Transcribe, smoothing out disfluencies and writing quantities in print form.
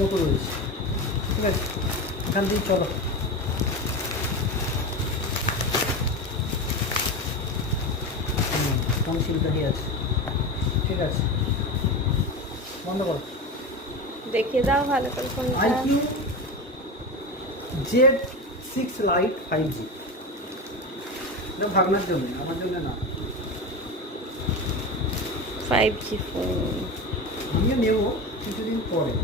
মতো রয়েছে। ঠিক আছে, এখান দিয়ে চলো। ফোন সিলটাই আছে। ঠিক আছে, বন্ধ করো। দেখিয়ে দাও ভালো করে ফোনটা। IQ Z6 Lite 5G। না, ভাগনার জন্য, আমার জন্য না। 5G ফোন আমিও নেব কিছুদিন পরে।